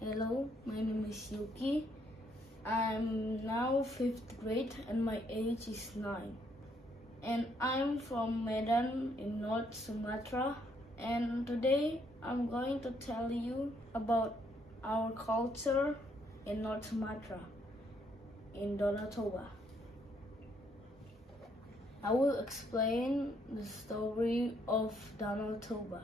Hello, my name is Yuki. I'm now 5th grade and my age is 9. And I'm from Medan in North Sumatra. And today I'm going to tell you about our culture in North Sumatra, in Toba. I will explain the story of Toba.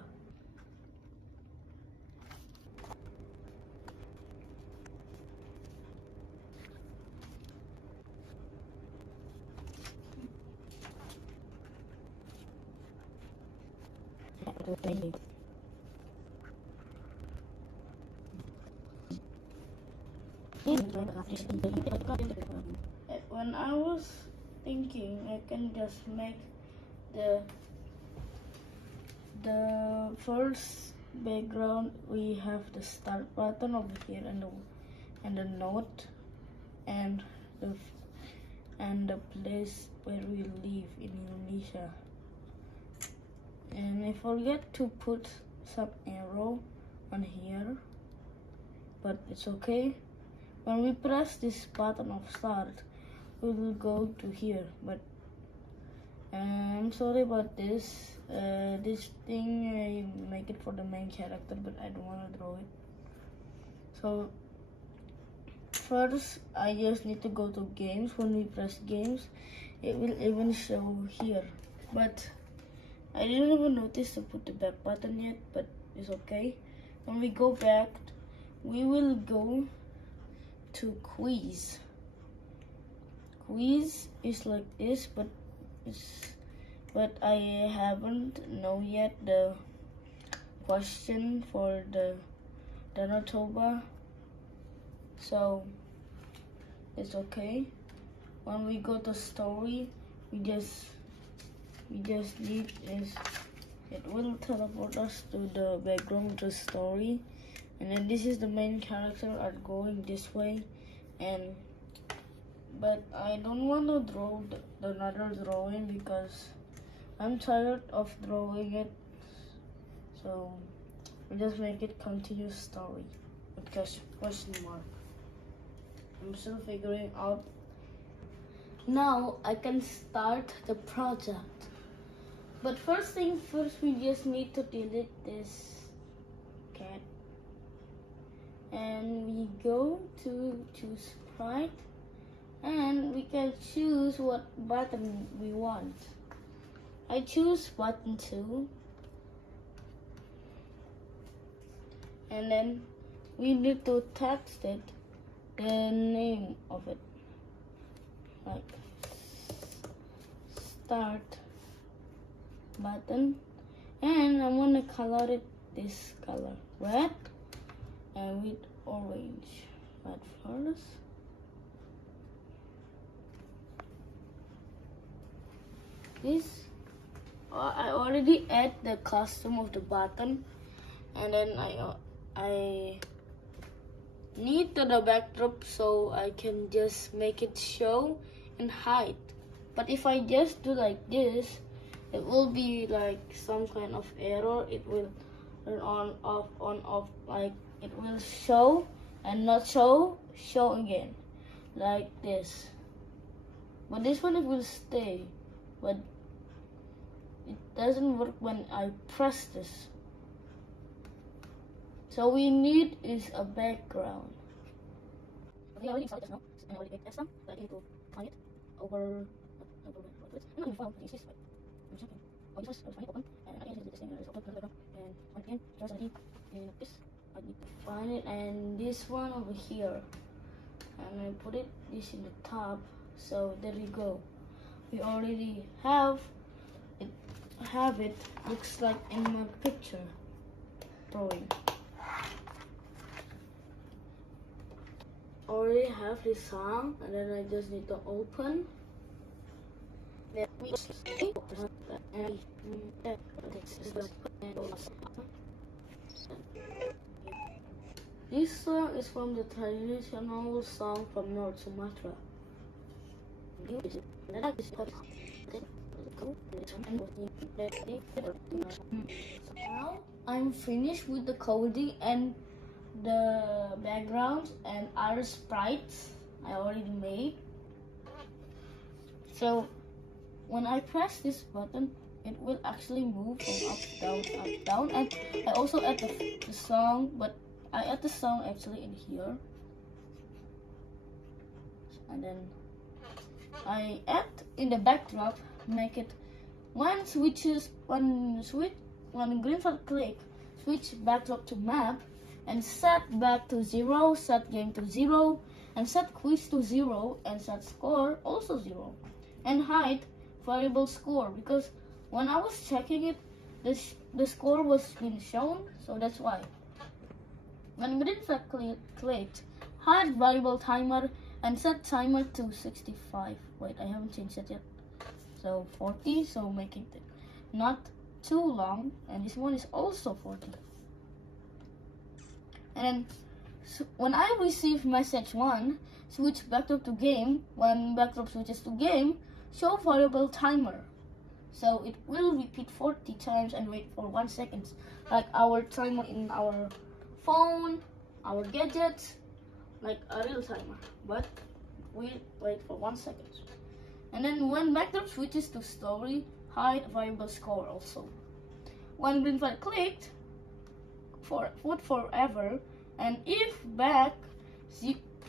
When I was thinking, I can just make the first background. We have the start button over here and the note and the place where we live in Indonesia. And I forget to put some arrow on here, but it's okay. When we press this button of start, we will go to here. But I'm sorry about this. This thing I make it for the main character, but I don't want to draw it. So first, I just need to go to games. When we press games, it will even show here. But I didn't even notice to put the back button yet, but it's okay. When we go back, we will go to quiz. Quiz is like this, but I haven't know yet the question for the Toba, so it's okay. When we go to story, we just need is it will teleport us to the background to story, and then this is the main character are going this way, but I don't want to draw another drawing because I'm tired of drawing it, so I just make it continuous story with question mark. I'm still figuring out. Now I can start the project. But first thing first, we just need to delete this cat. And we go to choose sprite. And we can choose what button we want. I choose button 2. And then we need to text it, the name of it. Like start button, and I'm gonna color it this color, red and with orange. Red first. This I already add the costume of the button, and then I need the backdrop so I can just make it show and hide. But if I just do like this, it will be like some kind of error. It will turn on off, like it will show and not show again, like this. But this one it will stay, but it doesn't work when I press this. So we need is a background. Okay, I already installed this now, and I already get some, but I need to find it over and I found this way. I'm checking. Oh, this was find it open, and I can this thing, and it's open, and again, just already in this, I need to find it, and this one over here, and I put this in the top. So there we go. We already have it. Looks like in my picture drawing. Already have this song, and then I just need to open. This song is from the traditional song from North Sumatra. Now I'm finished with the coding, and the backgrounds and other sprites I already made. So when I press this button, it will actually move from up, down, and I also add the song, but I add the song actually in here. And then I add in the backdrop, make it when green flag click, switch backdrop to map, and set back to 0, set game to 0, and set quiz to 0, and set score also 0, and hide variable score, because when I was checking it, the score was being shown, so that's why. When green flag clicked, hide variable timer and set timer to 65. Wait, I haven't changed it yet. So 40, so making it not too long, and this one is also 40. And then when I receive message 1, switch backdrop to game. When backdrop switches to game, show variable timer. So it will repeat 40 times and wait for 1 second, like our timer in our phone, our gadgets, like a real timer, but we wait for 1 second. And then when backdrop switches to story, hide variable score also. When green flag clicked, put forever, and if back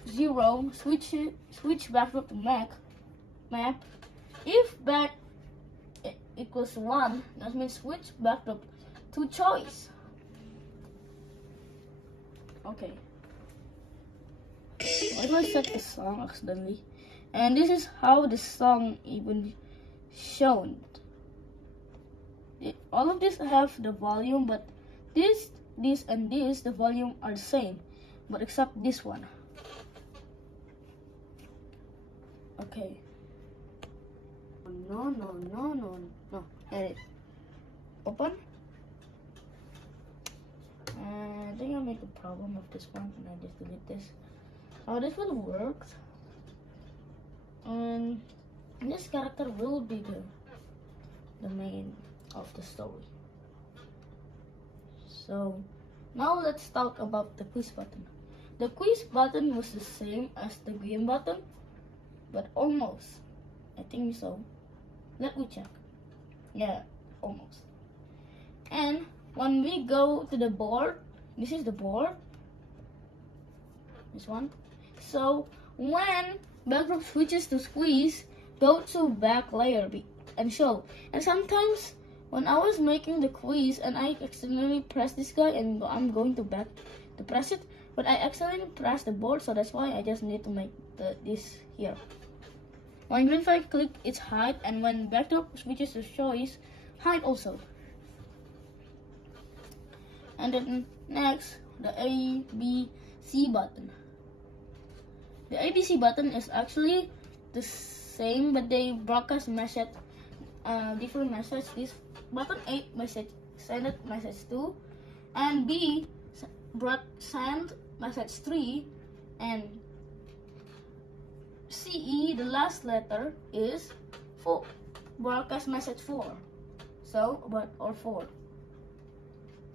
0, switch backdrop to map. If back equals 1, that means switch backdrop to choice. Okay. Why do I set the song accidentally? And this is how the song even shown. All of this have the volume, but this, and this, the volume are the same, but except this one. Okay. No. Edit. Open. I think I make a problem of this one, and I just delete this. How this will work. And this character will be the main of the story. So now let's talk about the quiz button. The quiz button was the same as the game button, but almost. I think so. Let me check. Yeah, almost. And when we go to the board, this is the board. This one. So when backdrop switches to squeeze, go to back layer and show. And sometimes when I was making the quiz and I accidentally press this guy and I'm going to back to press it, but I accidentally pressed the board, so that's why I just need to make this here. When green flag click, it's hide, and when backdrop switches to choice, hide also. And then next, the ABC button. The ABC button is actually the same, but they broadcast message, different message. This button A send message 2, and B send message 3, and CE, the last letter, is 4, broadcast message 4. So, or 4.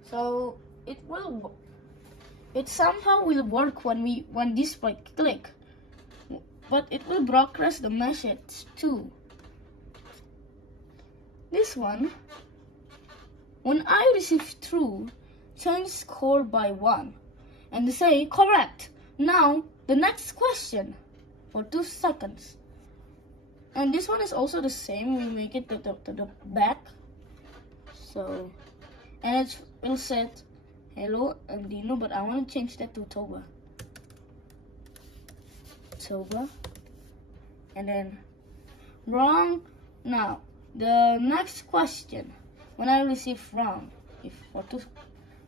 So it somehow will work when this click, but it will broadcast the message too. This one, when I receive true, change score by 1, and say correct. Now the next question for 2 seconds. And this one is also the same. We make it to the back. So, and it will set hello and Dino, but I want to change that to Toba. And then wrong. Now the next question, when I receive wrong, if for 2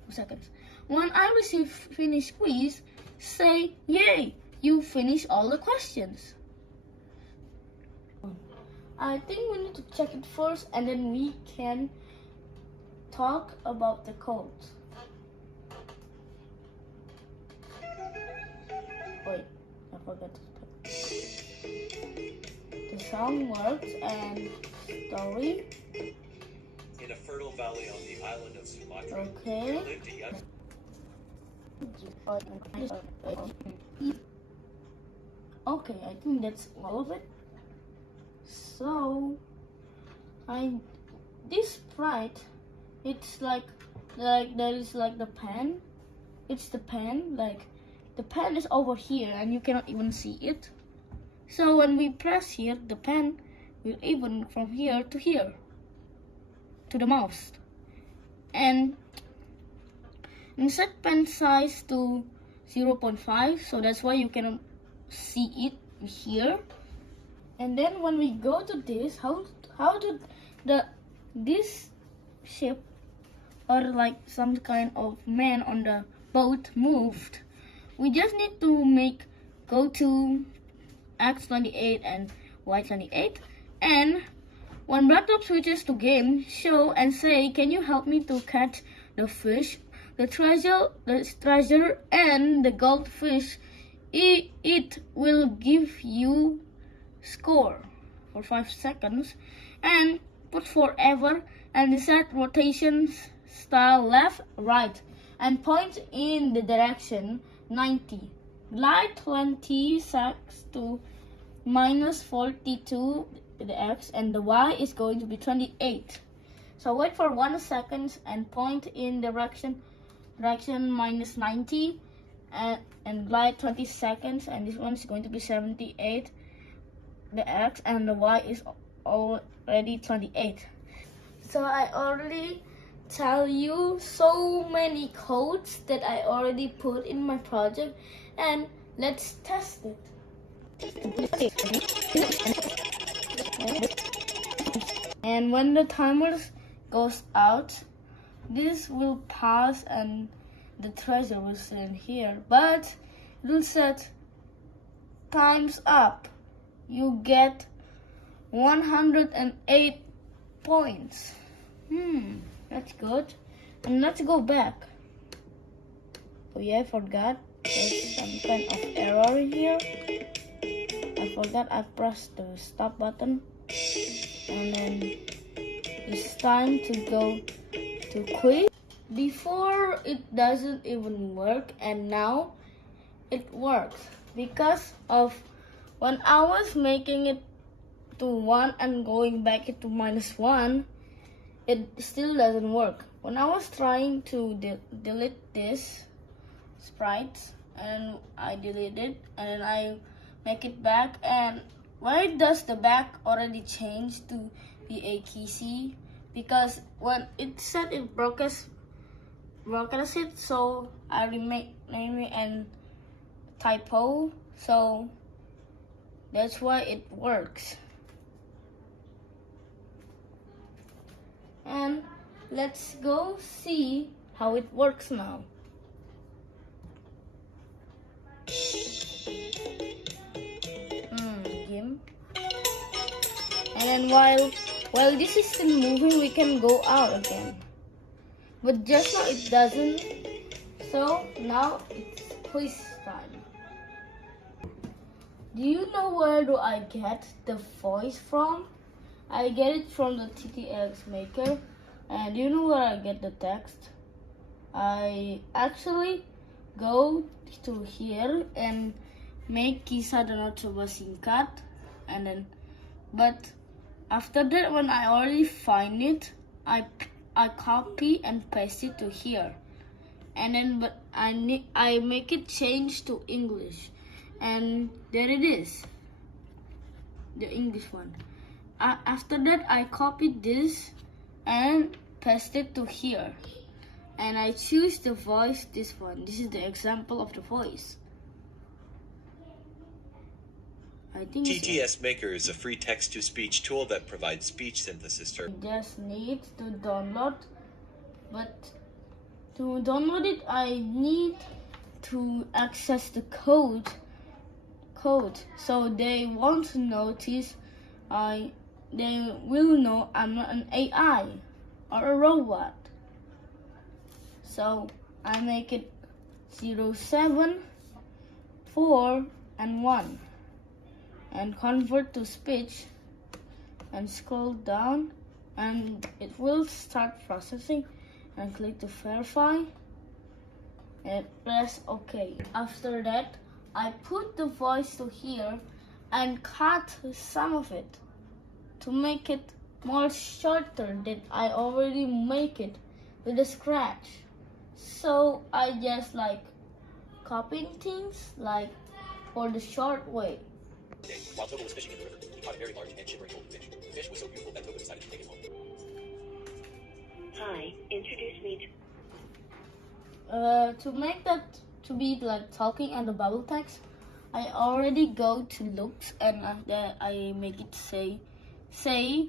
seconds. When I receive finish quiz, say yay, you finish all the questions. I think we need to check it first, and then we can talk about the codes. Wait, I forgot to the song works and story. In a fertile valley on the island of Sumatra, okay. there lived a young Okay, I think that's all of it. So this sprite, it's like there is like the pen. It's the pen, like the pen is over here and you cannot even see it. So when we press here, the pen will even from here to the mouse. And set pen size to 0.5, so that's why you cannot see it here. And then when we go to this, how do this ship or like some kind of man on the boat moved? We just need to go to X28 and Y28, and when Batari switches to game, show and say, can you help me to catch the fish, the treasure and the goldfish? It will give you score for 5 seconds and put forever and set rotation style left, right, and point in the direction 90. Glide 20 seconds to -42 the X, and the Y is going to be 28. So wait for 1 second and point in direction -90 and glide 20 seconds, and this one is going to be 78 the X, and the Y is already 28. So I already tell you so many codes that I already put in my project, and let's test it. And when the timer goes out, this will pass and the treasure will sit in here, but it will set times up. You get 108 points. That's good. And let's go back. Oh yeah, I forgot. There's some kind of error here. I forgot I pressed the stop button. And then it's time to go to quiz. Before it doesn't even work, and now it works. Because of when I was making it to 1 and going back to -1, it still doesn't work. When I was trying to delete this sprite, and I delete it, and then I make it back, and why does the back already change to be a key? Because when it said it broke it, so I remade and typo, so that's why it works. And let's go see how it works now. Game. And then while this is still moving, we can go out again. But just now it doesn't. So now it's quiz time. Do you know where do I get the voice from? I get it from the TTX maker. And do you know where I get the text? I actually go to here and make kisah dan coba singkat, and then but after that, when I already find it, I copy and paste it to here, and then but I make it change to English, and there it is, the English one. After that, I copied this and paste it to here, and I choose the voice, this one. This is the example of the voice. I think TTS Maker is a free text-to-speech tool that provides speech synthesis. You just need to download, but to download it, I need to access the code, so they won't notice. They will know I'm not an AI or a robot. So I make it 0, 7, 4, and 1. And convert to speech and scroll down, and it will start processing, and click to verify, and press OK. After that, I put the voice to here and cut some of it to make it more shorter than I already make it with a scratch. So I just like copying things like for the short way. While Toba was fishing in the river, he caught a very large and shivering golden fish. The fish was so beautiful that Toba decided to take it home. Hi, introduce me To make that to be like talking and the bubble text, I already go to looks and then I make it say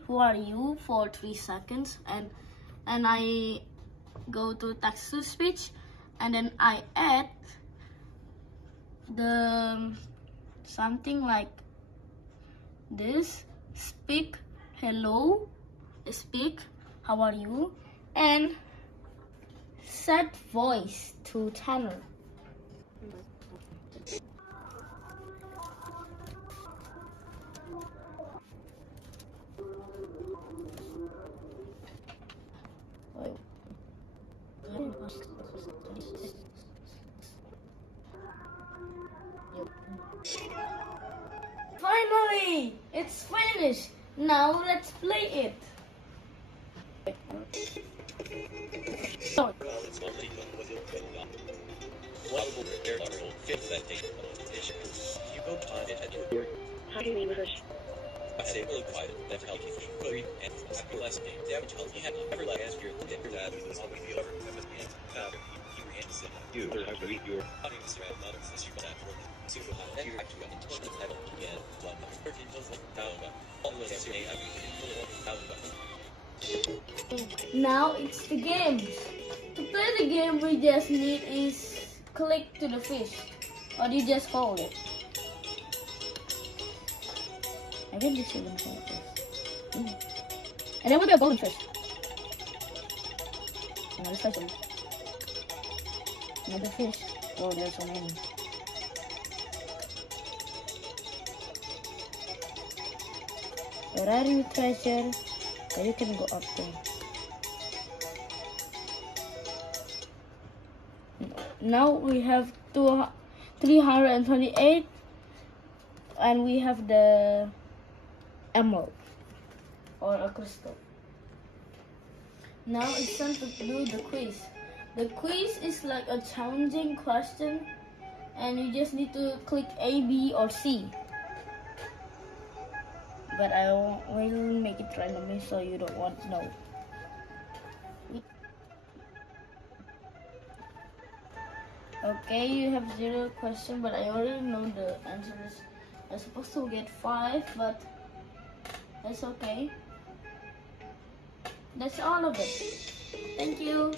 who are you for 3 seconds, and I go to text to speech, and then I add the something like this: speak hello, speak how are you, and set voice to tenor. Finally, it's finished. Now let's play it. How do we rehearse? Now it's the games. To play the game, we just need is click to the fish, or you just hold it. I get this even hold this. And then we'll do a golden fish. Another fish. Another fish. Oh, there's so many. Where are you, treasure? So you can go up there. Now we have 328, and we have the emerald or a crystal. Now it's time to do the quiz. The quiz is like a challenging question, and you just need to click A, B, or C. But I will make it randomly so you don't want to know. Okay, you have 0 question, but I already know the answers. I'm supposed to get 5, but that's okay. That's all of it. Thank you.